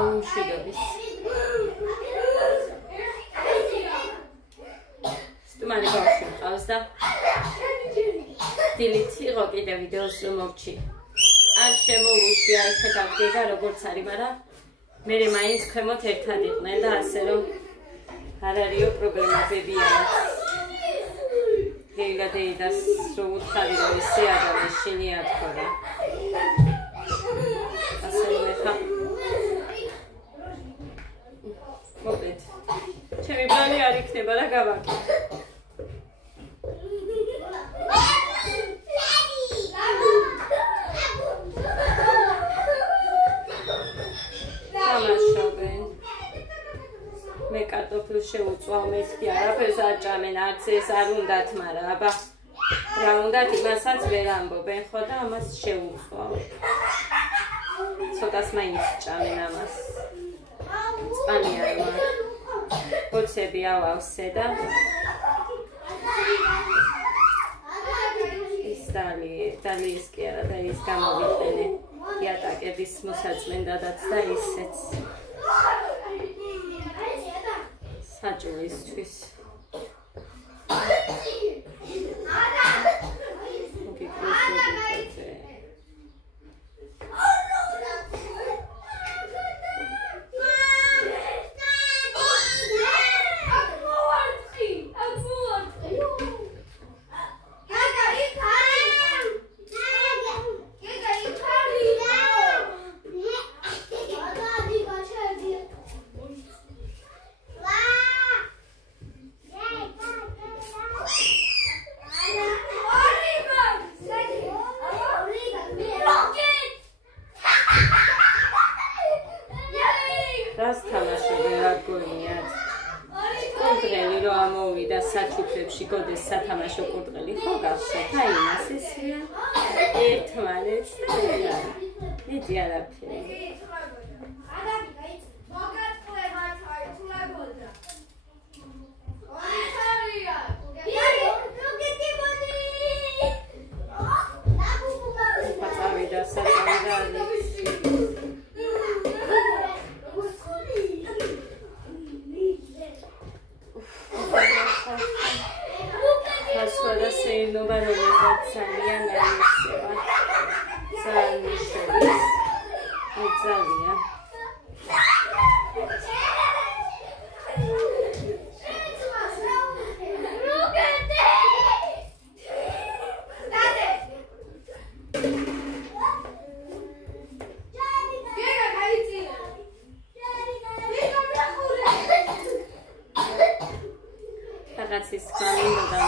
მშვიდობის. სტუმარი ბავშვი მყავს და დილით იყო კიდე ვიდეოს რომ მოვჩი. არ შემოუშვია ესე გავდგება როგორც არის, მაგრამ მე მაინც ქვემოთ ერთად იყვნენ და ასე რომ არ არისო პრობლემები არის. გეილადეიდას რო უთხარი რომ ისე ადამიანი შინია თქო რა. ასე რომ ეხა მოგეთ. ჩემი პლანი არ იქნება რა გავაკეთე. მე კარტოფილს შევუწვავ, მეთქი არაფერს არ ჭამენ, არც ეს არ უნდათ, მაგრამ აბა რა უნდათ იმასაც ვერ ამბობენ ხო და ამას შევუწვავ. ცოტას მაინც ჭამენ ამას. წყალი არ მაქვს. ბოცები ავავსე და ის დალიის კი არა და ის გამოვიყენე იატაკების მოსაწმენდადაც და ისეც. საჭმელისთვის. საჩუქრებში გოდეს სათამაშო კურდღელი ხო გავსეთ აი იმას ისია ერთმანეთს მეტი არაფერი პაწავიდა საწავიდა ნობა რომელსაც ძალიან აისება ძალიან შორის ძალიან რაღაც ის გამინდა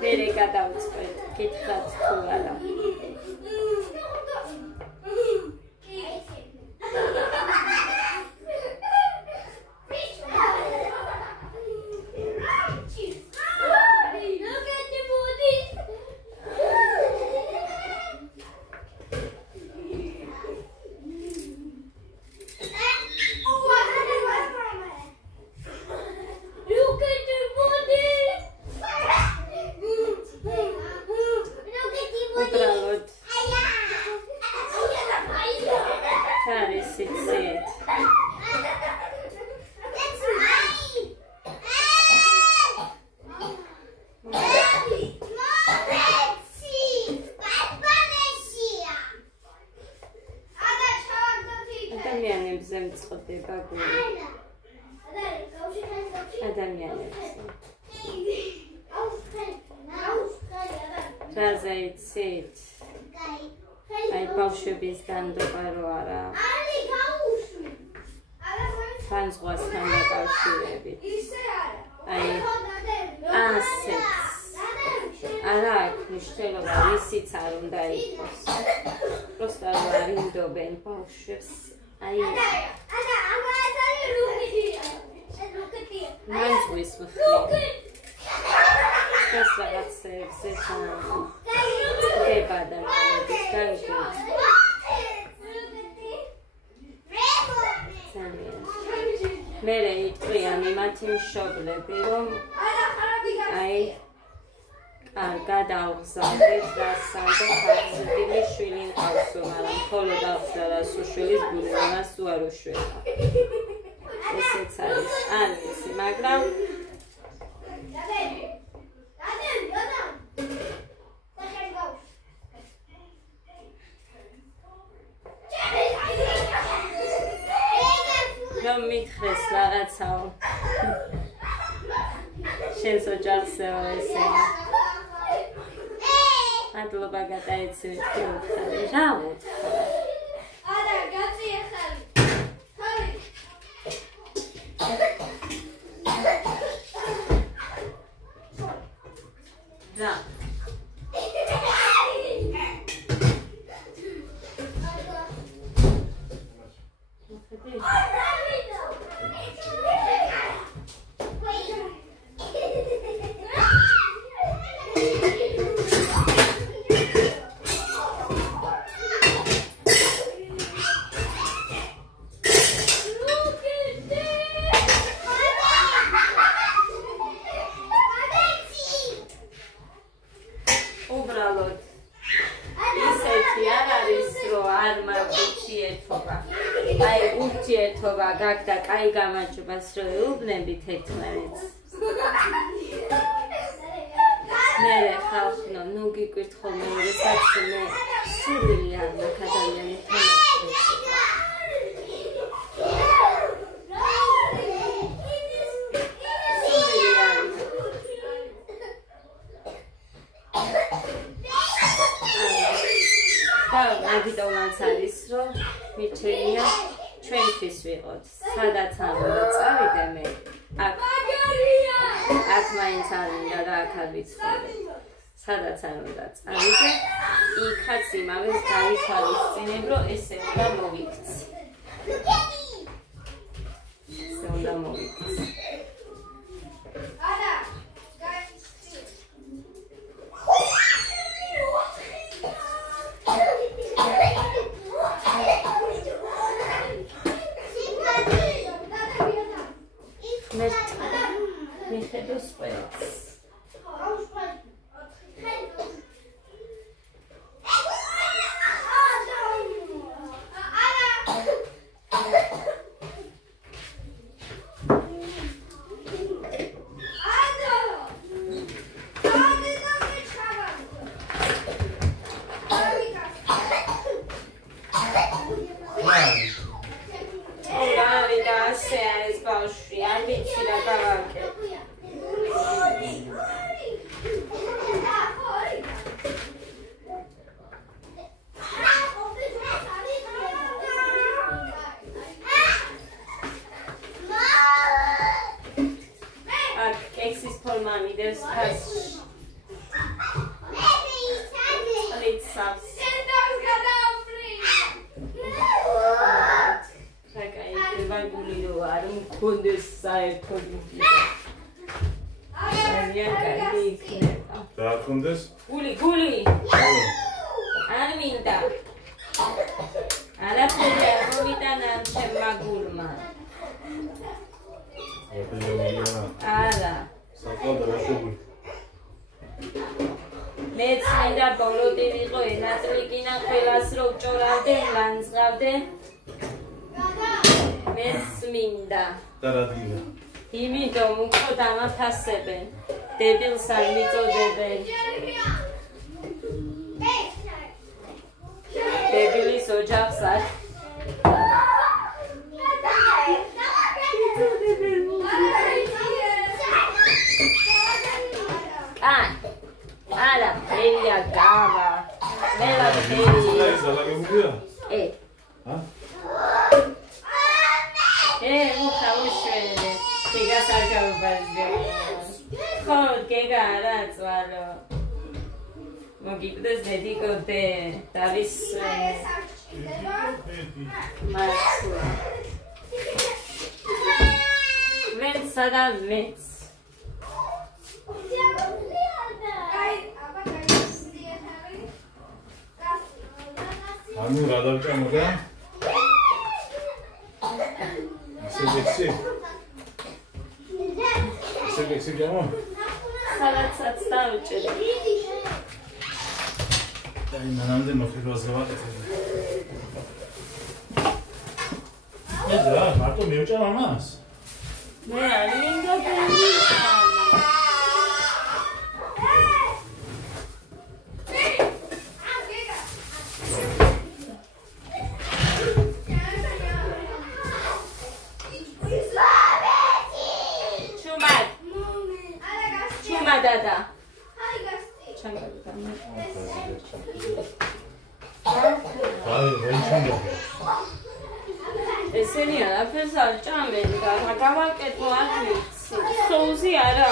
მერე გადავწყვეტ, გითხრათ თუ არა. ადამიანებზე მწყდება გული. ადამიანებზე. რაზე იცით? აი ბავშვების დანდობა რო არა. განზღვასთან დაკავშირებით. აი ასეც. არა აქვს მნიშვნელობა, ისიც არ უნდა იყოს. просто არ ინდობენ ბავშვებს. აი მანძღვის მხრივ ეს რაღაცებზე ხდება ადამიანების განგუს მერე იყვიან იმათი მშობლები რომ აი არ გადავგზავნეთ რასანდო ხარზრდილი შვილი მყავსო, მაგრამ მხოლოდ აღსდა რასუშვილის გულმონას უარ უშველა. ესეც არის არ ვიცი, მაგრამ რომ მითხრეს რაღაცაო შენს ოჯახსეო ესე მადლობა გადაეცემ თქვენ რა უთხრა არა გაწიეხალი და გაგდა კაი გამარჯვებას რო ეუბნებით ერთმანეთს. მე ხალხო, ნუ გიკვირთ ხოლმე როდესაც მე სურვილი არ მაქვს ადამიანთან მაგიტომაც არის რომ მიჩვენია ჩვენთვის ვიყოთ, სადაც არ უნდა წავიდე მე, აქ მაინც არ უნდა და აქ არ ვიცხოვდე, სადაც არ უნდა წავიდე, იქაც იმავეს გავითვალისწინებ, რომ ესე უნდა მოვიქცი. ესე უნდა მოვიქცი. იმიტომ უფრო დამაფასებენ დებილს არ მიწოდებენ დებილის ოჯახს არ არა ფერია გავა მელა ფერია მუხაუშველე გეგას არ გავუბაზრდე ხო გეგა არა წვალო მოგიკვდეს დედიკოდე დავის მართლა ვენ სადა მეც ანუ რა დავჭამოდა Sexy, come on. სალათსაც დავჭერი. აი, მანამდე მოხიბაზე ვაკეთებ. ეძა, მარტო მივჭარ ამას? მე არ მინდა დავიწყო. Dada. ესენი არაფერს არ ჭამენ და გავაკეთო არ ვიცი. სოუსი არა.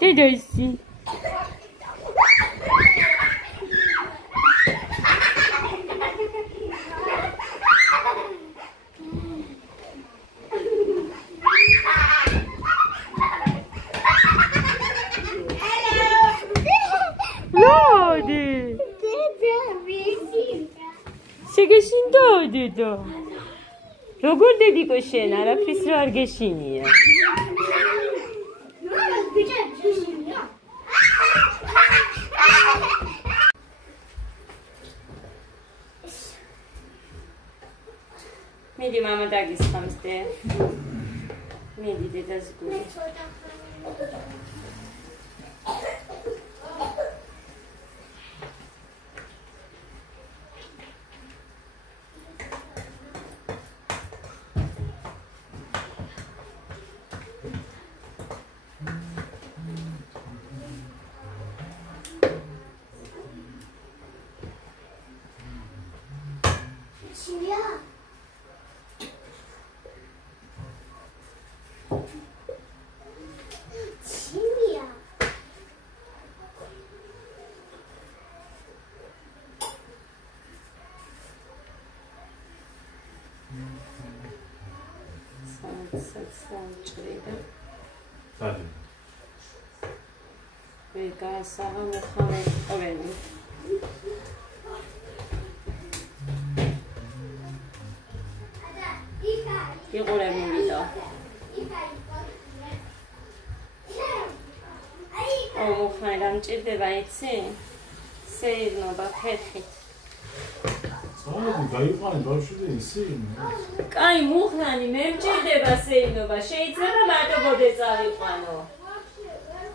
Didesi. შეგეშინდა როგორ დედიკო შენ არაფრის რა არ გეშინია მიდი მამა დაგისხამს დე მიდი დედას გული Vegasava muxame qoveni. Iqure mivida. Muxame რა მჭირდება იცი? სეირნობა ფერხით. სამოდი გაიყვანე ბავშვი ისი? კაი მუხლანი მე მჭირდება სეირნობა. შეიძლება მარტო ბოდე წავიყვანო.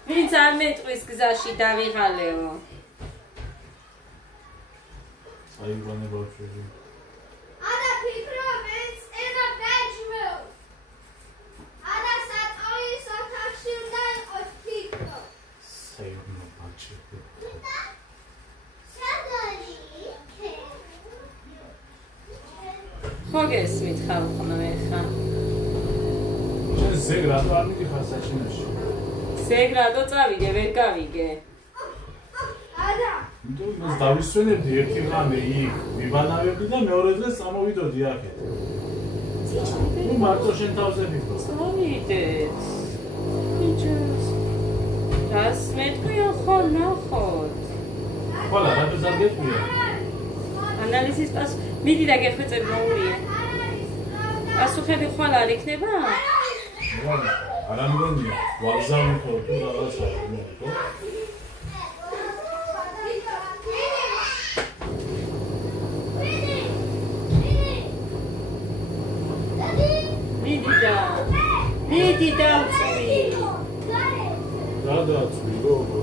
ვინც არ მეტყვის გზაში დავიღალეო. აიყვანე ბავშვი. Ada ფიქრობ ეს ენა ბეჭმო. Ada საწოლი სათავში უნდა იყოს ფიქრო. საერთოდ ბაჭი. სადარი? ხოგეს მითხარ ხოლმე მე ხა. შენ ზეგრადო არ მიდიხარ საჩინაში. ზეგრადო წავიდე, ვერ გავიგე. Ada. ნუ მას დავისვენებდი ერთი ღამე იქ, მიბანავებდი და მეორე დღეს წამოვიდოდი აქეთ. ნუ მარტო შენ თავზე ფიქრო. წავიდეთ. იჯოს. რას მეტყვია ხო ნახოთ. ხოლა რატო ზარგეთია? ანალიზის მიდი და გეხვეწებ მოურია. პასუხები ხვალ არ იქნება? არა მგონია, ვაგზავნო თუ რაღაცა მოხდა. მიდი და უწვი. რა დაწვი გოგო?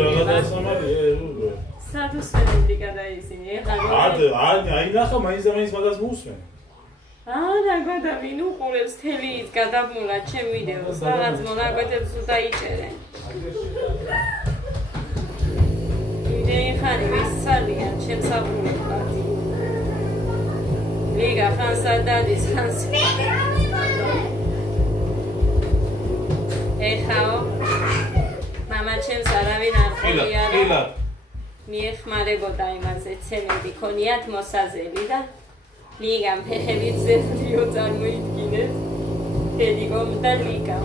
რაღაც სამარია უგო. სადუსმენები გადაიზინე აი ნახა მაინც და მაინც მაგას მოусმენ. რა გადა ვინ უყურებს თელი ის გადაბმულა ჩემ ვიდეოს რაღაც მონაკვეთებს დაიჭერენ. იმდენი ხანი ვისწავლიან ჩემს აბურებად. ლიგა ხანსა დადის ხანს. ეხაო მამა ჩემს არავინ არ ყოფილა. მიეხმარებოდა იმაზე ცემენტი ქონიათ მოსაზელი და ლიგამ ფეხებით ზევდიო წარმოიდგინეთ თელიგომ და ლიგამ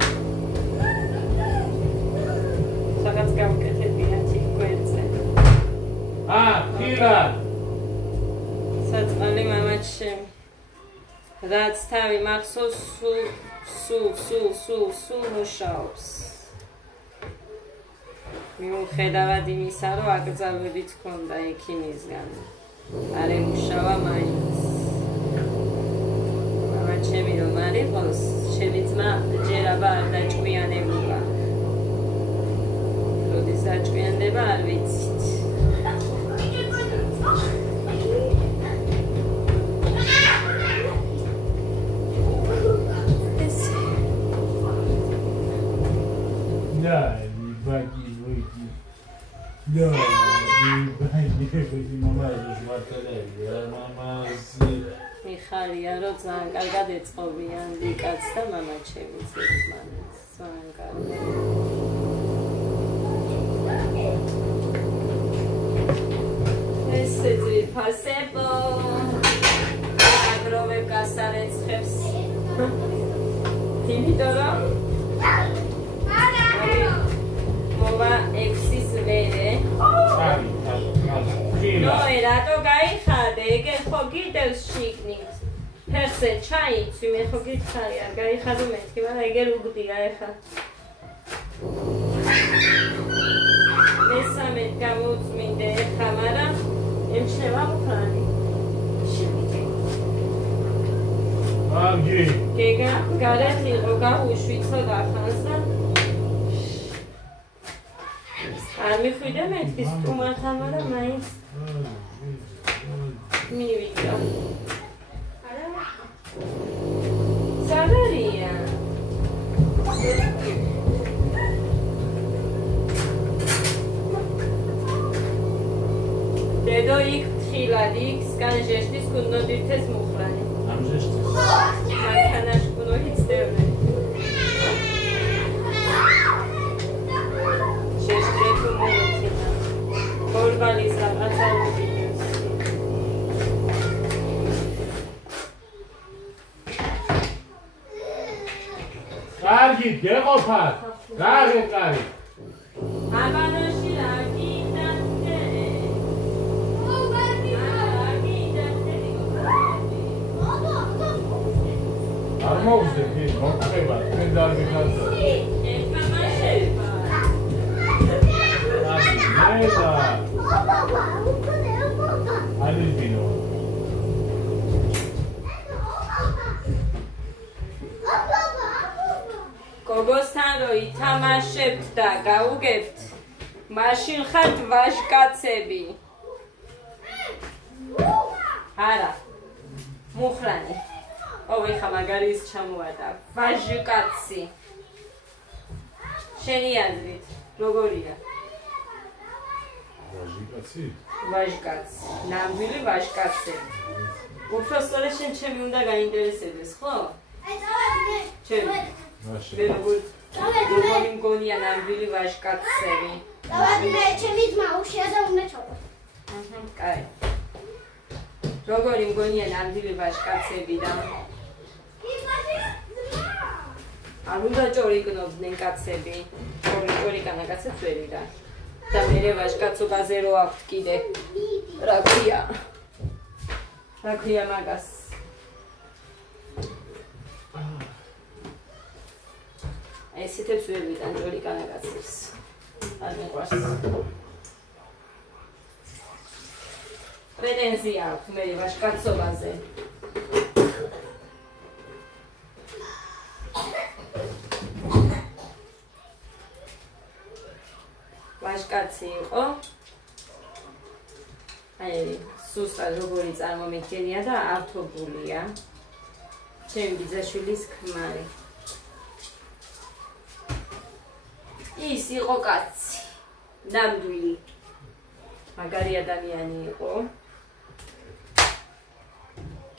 სადაც გავკეთებია ჩიკვეზე ხილა საწყალი მამაჩემ რაც თავი მახსოვს სულ მუშაობს მიუხედავად იმისა, რომ აკრძალვებიც ჰქონდა ექიმისგან. არ ემუშავა მაინც. მამაჩემი რომ არ იყოს, ჩემი ძმა ჯერაბა არ დაჭკვიანებულა. როდის დაჭკვიანდება, არ ვიცით. მიხარია რომ ძალიან კარგად ეწყობიან ლიკაც და მამაჩემიც ერთმანეთს ძალიან კარგად ესე ძვირფასებო აგროვებ გასარეცხებს იმიტომ რომ მოვა 6-ის მერე ნოე რატო გაიხადე ეგ ხო გიდევს შიგნით ფეხზე ჩაიცვი მე ხო გითხარი არ გაიხადე მეთქი მაგრამ ეგ უგდია ეხა მესამე გამოუწმინდე ეხა მაგრამ ემჩნევა მუქანი აგი გეგა გარეთ იყო გაუშვი ცოტა ხანს და არ მიხვიდე მეთქის სტუმართან მაგრამ მაინც მივიდა სადარია დედო იქ თხილად იქ სკან ჟეშტის კუნოდირთეს მუხრანი ამ ჟეშტის მანქანაშ კუნოდიც დევნე ჟეშტრეთუ მომეცინა გორბალის რაღაცა უბიდეს კარგი გეყოფათ გაგეკარი აბანოში რა გიტანტე არ მოვზდე კი მოხდება თქვენ დარგიქანსა ეხამაშება ნედა ალიბინო გოგოსთან რო ითამაშებთ და გაუგებთ მაშინ ხართ ვაჟკაცები არა მუხრანი ეხა მაგარი ის ჩამოვარდა ვაჟკაცი შენი აზრით როგორია ვაჟკაცი ვაჟკაცი ნამდვილი ვაჟკაცები უბრალოდ შენ ჩემი უნდა გაინტერესებდეს ხო ჩემი მაშინ როგორი მგონია ნამდვილი ვაჟკაცები დავადი მე ჩემი ძმა უშია და უნდა ჩავყო კაი როგორი მგონია ნამდვილი ვაჟკაცები და არ უნდა ჭორიკნობდნენ კაცები ჭორიკანა კაცებს ვერ ირა და მერე ვაჟკაცობაზე რო აქვთ კიდე რა ქვია მაგას ესეთებს ვერ ვიტან ჭორიკანა კაცებს არ მიყვარს პრეტენზია აქვს მე ვაჟკაცობაზე კაცი იყო. აი, სუსტად როგორი წარმომიდგენია და ავთობულია. ჩემი ბიძაშვილის ქმარი. ის იყო კაცი. ნამდვილი. მაგარი ადამიანი იყო.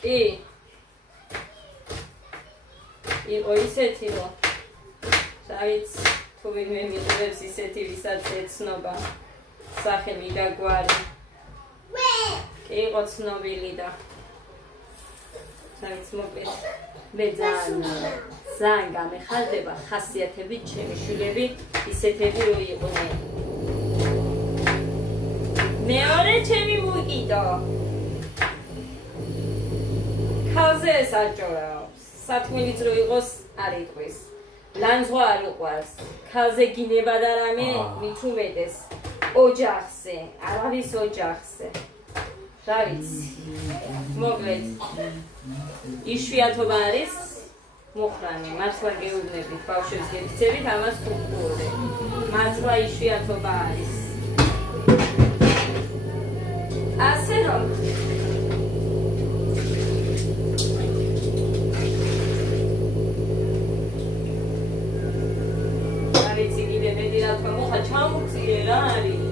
კი. იყო ისეთი, რომ საერთოდ თუ ვინმე მიიღებს ისეთი, ვისაც ეცნობა სახელი და გვარი. კი იყო ცნობილი და საერთოდ მოკლედ მე ძალიან გამეხარდება ხასიათებით ჩემი შვილები ისეთები რო იყვნენ. მეორე ჩემი მუიკიდო. ხალზე საჭორავს. სათქმელიც რო იყოს არ იტყვის. ლანძღვა არ უყვარს. ხალზე გინება და რამე მით უმეტეს. ოჯახზე, არავის ოჯახზე. რა ვიცი. მოკლედ იშვიათობა არის მოხრანი, მართლა გეუბნებით ბავშვებს გეცებით ამას ხუხურდე. მართლა იშვიათობა არის. ასე რომ რა ვიცი კიდე მეტი რა თქვა მოხა ჩამოწიე რა არის.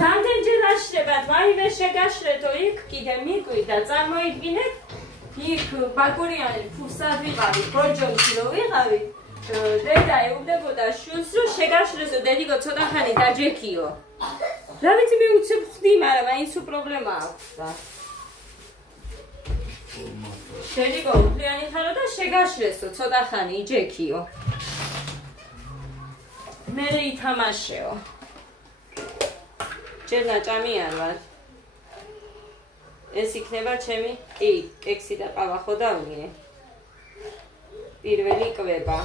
რამდენჯერ აშრებათ, ვაიმე შეგაშრეთო იქ კიდე მიკვიდა, წარმოიდგინეთ იქ ბაკურიანი ფურსად ვიყავით, გორჯომში რო ვიყავით, დედა ეუბნებოდა შვილს, რომ შეგაშრესო, დედიკო ცოტა ხანი დაჯექიო. რა ვიცი მე უცებ ხდი, მაგრამ მაინც პრობლემა აქვს და დედიკო უფლიანი ხარო და შეგაშრესო, ცოტა ხანი იჯექიო. მე ითამაშეო. ჯერ ნაჭამი არ ვარ. ეს იქნება ჩემი, კი, კექსი და ყავა ხო დავინე. პირველი კვება.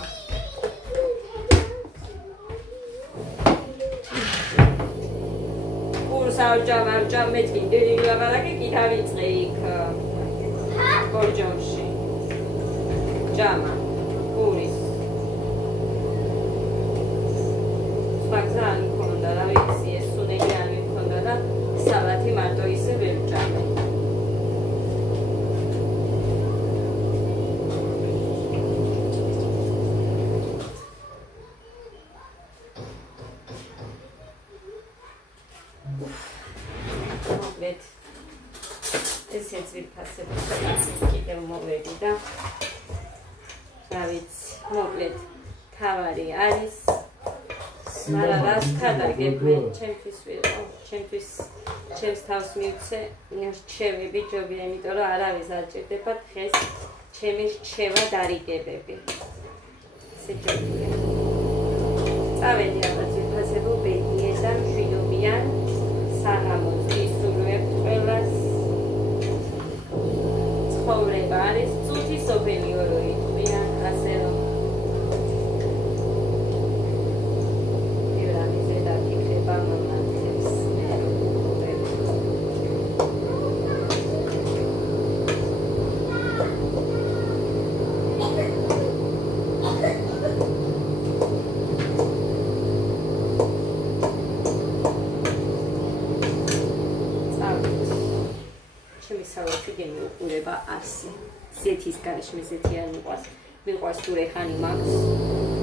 კურს ავჯამ მეთქი დიდი ლაბარაკი კი დავიწყე იქ გორჯომში. ჯამა, კურის. სპაგზან მქონდა, რა ვიცი, ეს სუნელი არ მქონდა და სალათი მარტო ისე ვერ ვჭამე. ესეც ვიფასებ, სადაც კიდევ მოვედი და რა ვიცი, მოკლედ თავარი არის. მაგრამ რას გადაგებ მე ჩემთვის ვიყო, ჩემს თავს მივცე, რჩევები ჯობია, იმიტომ რომ არავის არ ჭირდება დღეს ჩემი რჩევა დარიგებები. ესე ჯობია. წავედი რაღაც ვიფასებო ბედნიერ და მშვიდობიან საღამოს ვისურვებ ყველას. ცხოვრება არის წუთი სოფელი ორო იტყვია, ასე რომ ირამიზე დაგიქრება მომანთებს მე ჩემი სალათი გემი უყურება 100. ზეთის გარეშე ზეთი არ მიყვარს. მიყვარს თუ რეჰანი მაქვს